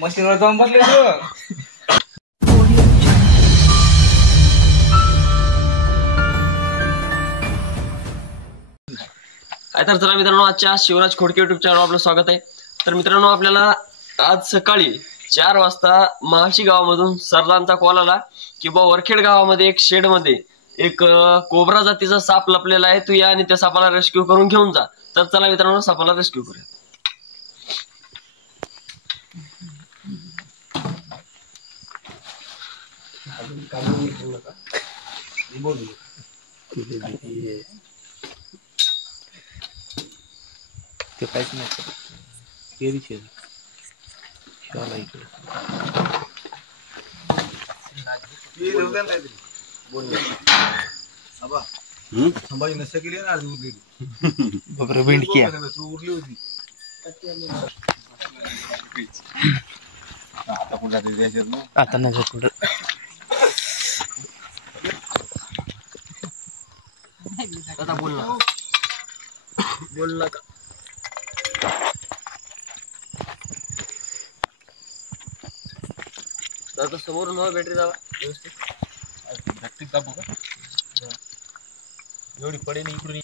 मशीनवर जाऊन बसले तर चला मित्रांनो, आजच्या शिवराज खोडके युट्यूब चॅनल आपलं स्वागत आहे। तर मित्रांनो, आपल्याला आज सकाळी 4 वाजता महाशी गावामधून सरदांचा कॉल आला की बा वरखेड गावामध्ये एक शेड मध्ये एक कोब्रा जातीचा साप लपलेला आहे, तू या आणि त्या सापाला रेस्क्यू करून घेऊन जा। तर चला मित्रांनो, सापाला रेस्क्यू करूया। ते काहीच नाही तेरीचे शाला इकडे ये देऊन काहीतरी बोल आबा संभाजी नशा केली ना आज उरली बकरे भेंडकी उरली होती आता कुठे द्यायचं ना आता नाही कुठं आता बोल ना का दादा समोरून हवा बॅटरी दाबा व्यवस्थित बॅटरी दाबू का एवढी पडेल इकडून।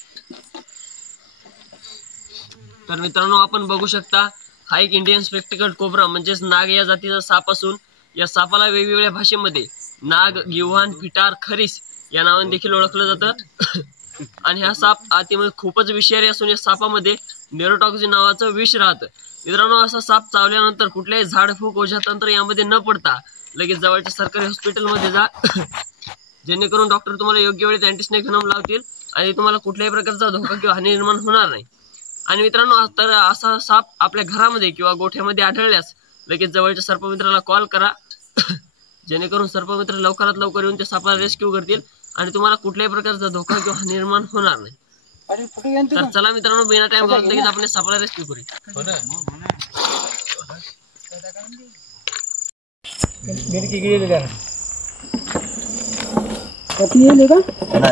तर मित्रांनो, आपण बघू शकता हा एक इंडियन स्पेक्टिकल्ड कोब्रा म्हणजेच नाग या जातीचा साप असून या सापाला वेगवेगळ्या भाषेमध्ये नाग, गिव्हाण, फिटार, खरीस या नावाने देखील ओळखलं जातं। आणि हा साप आतीमध्ये खूपच विषारी असून या सापामध्ये नेरोटॉक्सिन नावाचं विष राहतं। मित्रांनो, असा साप चावल्यानंतर कुठल्याही झाडफूक ओझातंत्र यामध्ये न पडता लगेच जवळच्या सरकारी हॉस्पिटलमध्ये जा, जेणेकरून डॉक्टर तुम्हाला योग्य वेळेत अँटीस्नेक व्हेनम लावतील आणि तुम्हाला कुठल्याही प्रकारचा धोका किंवा हानी निर्माण होणार नाही। आणि मित्रांनो, तर असा साप आपल्या घरामध्ये किंवा गोठ्यामध्ये आढळल्यास लगेच जवळच्या सर्पमित्राला कॉल करा, जेणेकरून सर्पमित्र लवकरात लवकर येऊन त्या सापाला रेस्क्यू करतील आणि तुम्हाला कुठल्याही प्रकारचा धोका किंवा हानी निर्माण होणार नाही। तर चला मित्रांनो, बिना टाइम घालवता लगेच आपण सापाला रेस्क्यू करूया।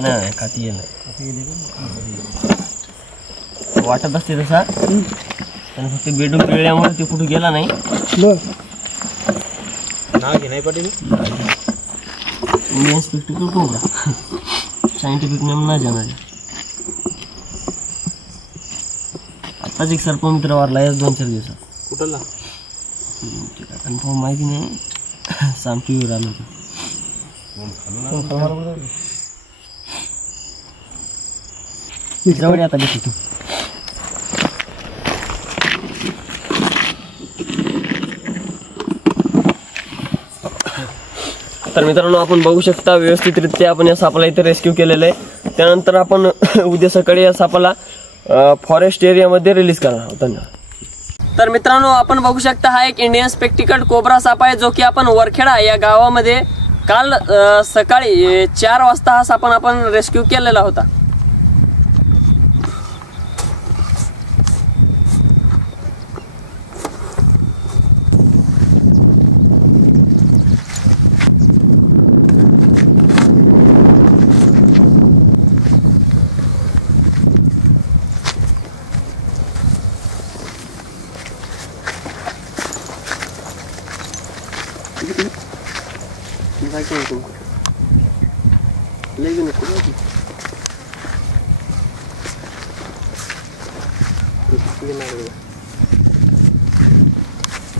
नाही खाती येईल वाटत असते तसा, पण फक्त बेडून पिळल्यामुळे ते कुठे गेला नाही। नाही Patil Indian spectacled cobra scientific name नाही जाणार। आताच एक सर्पमित्र वारला याच 2-4 दिवसात। कुठला कन्फर्म माहिती नाही, सामटीवर आलं होतं। जवळ आता बघ तू। तर मित्रांनो, आपण बघू शकता व्यवस्थितरित्या आपण या सापाला इथे रेस्क्यू केलेलं आहे। त्यानंतर आपण उद्या सकाळी या सापाला फॉरेस्ट एरियामध्ये रिलीज करणार आहोत। धन्यवाद। तर मित्रांनो, आपण बघू शकता हा एक इंडियन स्पेक्टिकल्ड कोब्रा साप आहे, जो की आपण वरखेडा या गावामध्ये काल सकाळी 4 वाजता हा साप आपण रेस्क्यू केलेला होता।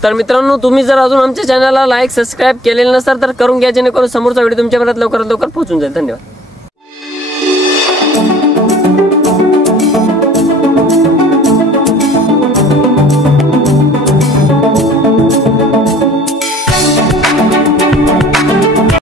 तर मित्रांनो, तुम्ही जर अजून आमच्या चॅनलला लाईक सबस्क्राईब केलेलं नसेल तर करून घ्या, जेणेकरून समोरचा व्हिडिओ तुमच्यापर्यंत लवकरात लवकर पोहोचून जाईल। धन्यवाद।